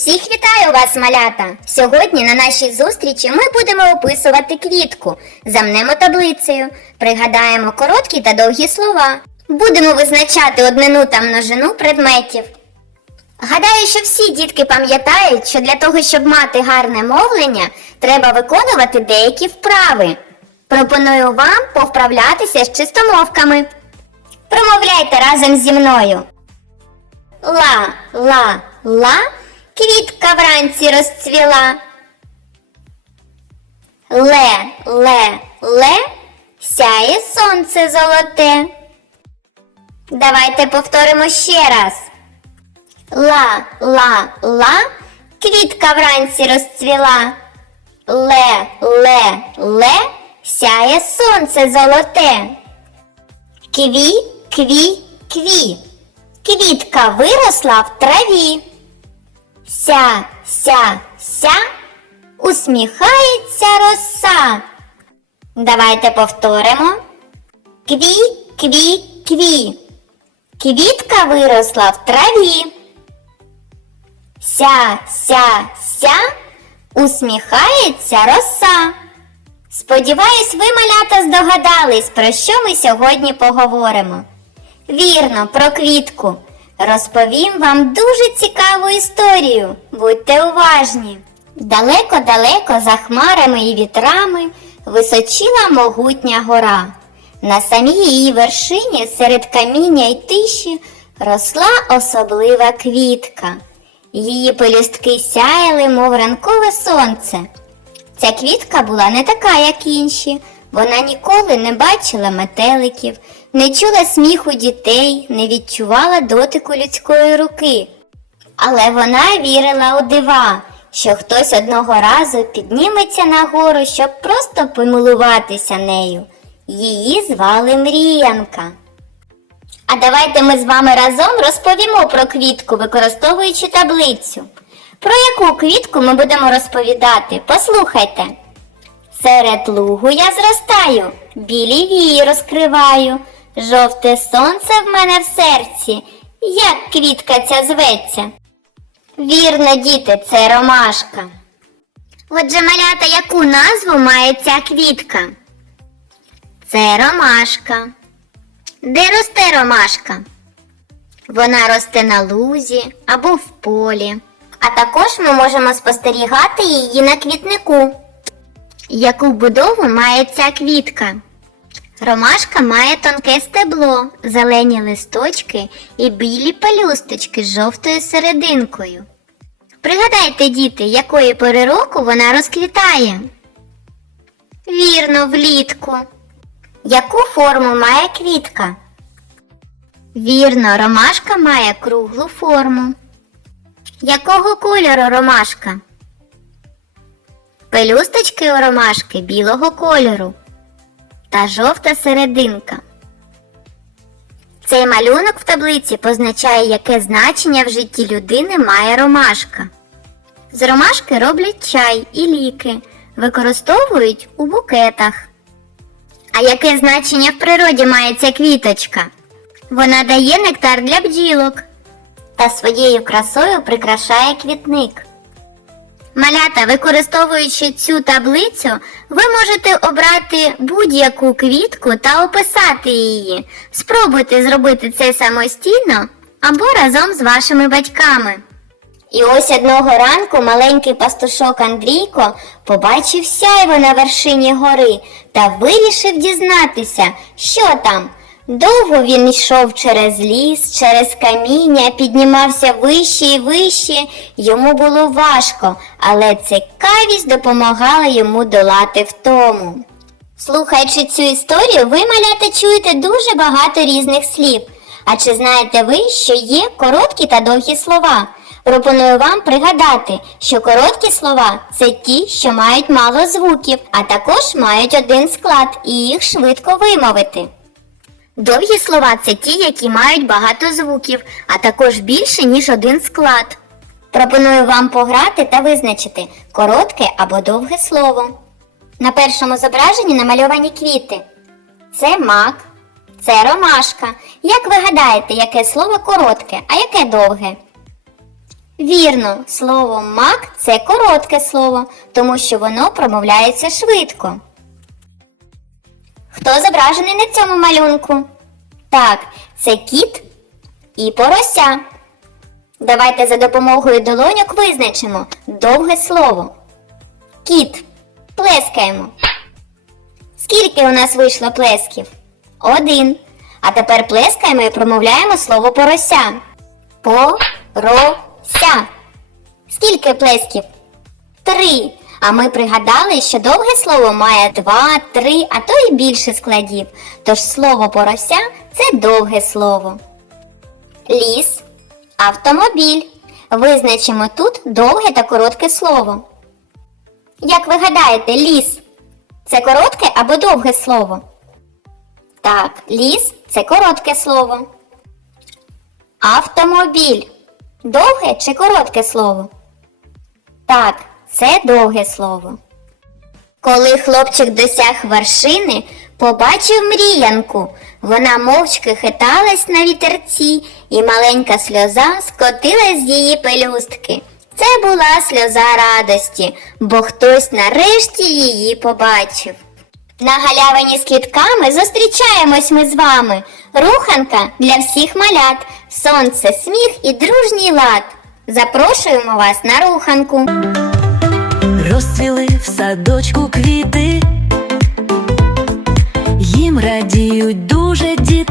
Всіх вітаю вас, малята! Сьогодні на нашій зустрічі ми будемо описувати квітку. Замнемо таблицею, пригадаємо короткі та довгі слова. Будемо визначати однину та множину предметів. Гадаю, що всі дітки пам'ятають, що для того, щоб мати гарне мовлення, треба виконувати деякі вправи. Пропоную вам повправлятися з чистомовками. Промовляйте разом зі мною. Ла, ла, ла, квітка вранці розцвіла. Ле, ле, ле, сяє сонце золоте. Давайте повторимо ще раз. Ла, ла, ла, квітка вранці розцвіла. Ле, ле, ле, сяє сонце золоте. Кві, кві, кві. Квітка виросла в траві. Ся, ся, ся, усміхається роса. Давайте повторимо. Кві, кві, кві. Квітка виросла в траві. Ся, ся, ся, усміхається роса. Сподіваюсь, ви, малята, здогадались, про що ми сьогодні поговоримо. Вірно, про квітку. Розповім вам дуже цікаву історію. Будьте уважні. Далеко-далеко за хмарами і вітрами височила могутня гора. На самій її вершині серед каміння й тиші росла особлива квітка. Її пелюстки сяяли, мов ранкове сонце. Ця квітка була не така, як інші. Вона ніколи не бачила метеликів, не чула сміху дітей, не відчувала дотику людської руки. Але вона вірила у дива, що хтось одного разу підніметься нагору, щоб просто помилуватися нею. Її звали Мріянка. А давайте ми з вами разом розповімо про квітку, використовуючи таблицю. Про яку квітку ми будемо розповідати? Послухайте. Серед лугу я зростаю, білі вії розкриваю, жовте сонце в мене в серці, як квітка ця зветься. Вірно, діти, це ромашка. Отже, малята, яку назву має ця квітка? Це ромашка. Де росте ромашка? Вона росте на лузі або в полі. А також ми можемо спостерігати її на квітнику. Яку будову має ця квітка? Ромашка має тонке стебло, зелені листочки і білі пелюсточки з жовтою серединкою. Пригадайте, діти, якої пори року вона розквітає. Вірно, влітку. Яку форму має квітка? Вірно, ромашка має круглу форму. Якого кольору ромашка? Пелюсточки у ромашки білого кольору та жовта серединка. Цей малюнок в таблиці позначає, яке значення в житті людини має ромашка. З ромашки роблять чай і ліки, використовують у букетах. А яке значення в природі має ця квіточка? Вона дає нектар для бджілок та своєю красою прикрашає квітник. Малята, використовуючи цю таблицю, ви можете обрати будь-яку квітку та описати її. Спробуйте зробити це самостійно або разом з вашими батьками. І ось одного ранку маленький пастушок Андрійко побачив сяйво на вершині гори та вирішив дізнатися, що там. Довго він йшов через ліс, через каміння, піднімався вище і вище. Йому було важко, але цікавість допомагала йому долати втому. Слухаючи цю історію, ви, малята, чуєте дуже багато різних слів. А чи знаєте ви, що є короткі та довгі слова? Пропоную вам пригадати, що короткі слова це ті, що мають мало звуків, а також мають один склад і їх швидко вимовити. Довгі слова це ті, які мають багато звуків, а також більше, ніж один склад. Пропоную вам пограти та визначити коротке або довге слово. На першому зображенні намальовані квіти. Це мак, це ромашка. Як ви гадаєте, яке слово коротке, а яке довге? Вірно, слово мак це коротке слово, тому що воно промовляється швидко. Хто зображений на цьому малюнку? Так, це кіт і порося. Давайте за допомогою долоньок визначимо довге слово. Кіт. Плескаємо. Скільки у нас вийшло плесків? Один. А тепер плескаємо і промовляємо слово порося. Порося. Скільки плесків? Три. А ми пригадали, що довге слово має два, три, а то й більше складів. Тож слово порося це довге слово. Ліс, автомобіль. Визначимо тут довге та коротке слово. Як ви гадаєте, ліс це коротке або довге слово? Так, ліс це коротке слово. Автомобіль. Довге чи коротке слово? Так, це довге слово. Коли хлопчик досяг вершини, побачив мріянку. Вона мовчки хиталась на вітерці, і маленька сльоза скотилась з її пелюстки. Це була сльоза радості, бо хтось нарешті її побачив. На галявині з квітками зустрічаємось ми з вами. Руханка для всіх малят, сонце, сміх і дружній лад. Запрошуємо вас на руханку. Розцвіли в садочку квіти, їм радіють дуже діти,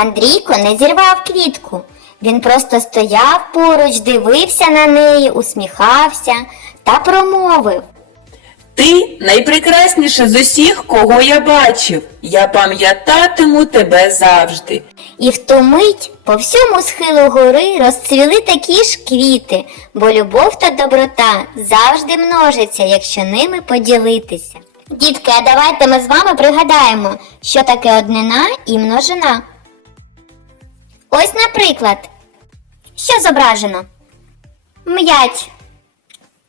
Андрійко не зірвав квітку. Він просто стояв поруч, дивився на неї, усміхався та промовив. Ти найпрекрасніша з усіх, кого я бачив. Я пам'ятатиму тебе завжди. І в ту мить по всьому схилу гори розцвіли такі ж квіти, бо любов та доброта завжди множаться, якщо ними поділитися. Дітки, а давайте ми з вами пригадаємо, що таке однина і множина. Ось, наприклад, що зображено? М'яч.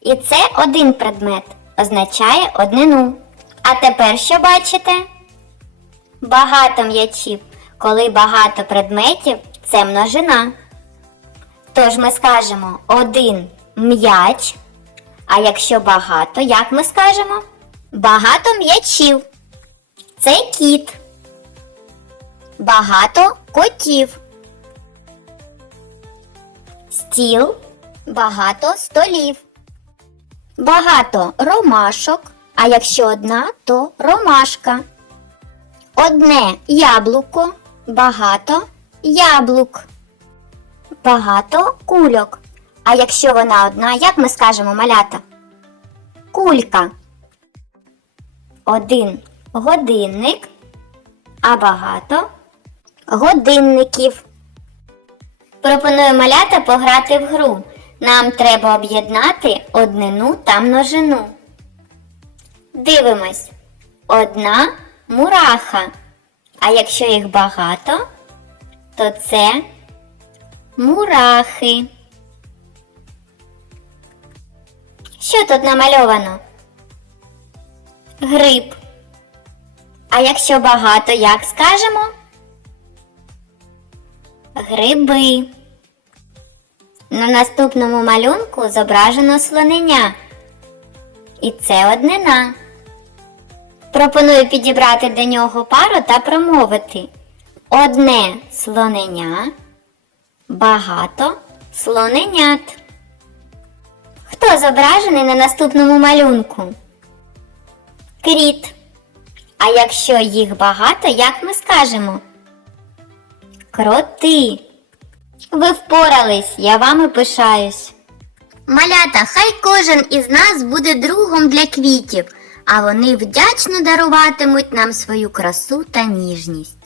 І це один предмет означає однину. А тепер що бачите? Багато м'ячів. Коли багато предметів це множина. Тож ми скажемо один м'яч. А якщо багато, як ми скажемо? Багато м'ячів. Це кіт. Багато котів. Стіл. Багато столів. Багато ромашок. А якщо одна, то ромашка. Одне яблуко, багато яблук. Багато кульок. А якщо вона одна, як ми скажемо малята? Кулька. Один годинник, а багато годинників. Пропоную малята пограти в гру. Нам треба об'єднати однину та множину. Дивимось. Одна мураха. А якщо їх багато, то це мурахи. Що тут намальовано? Гриб. А якщо багато, як скажемо? Гриби. На наступному малюнку зображено слонення. І це однина. Пропоную підібрати до нього пару та промовити. Одне слоненя, багато слоненят. Хто зображений на наступному малюнку? Кріт. А якщо їх багато, як ми скажемо? Кроти. Ви впорались, я вами пишаюсь. Малята, хай кожен із нас буде другом для квітів, а вони вдячно даруватимуть нам свою красу та ніжність.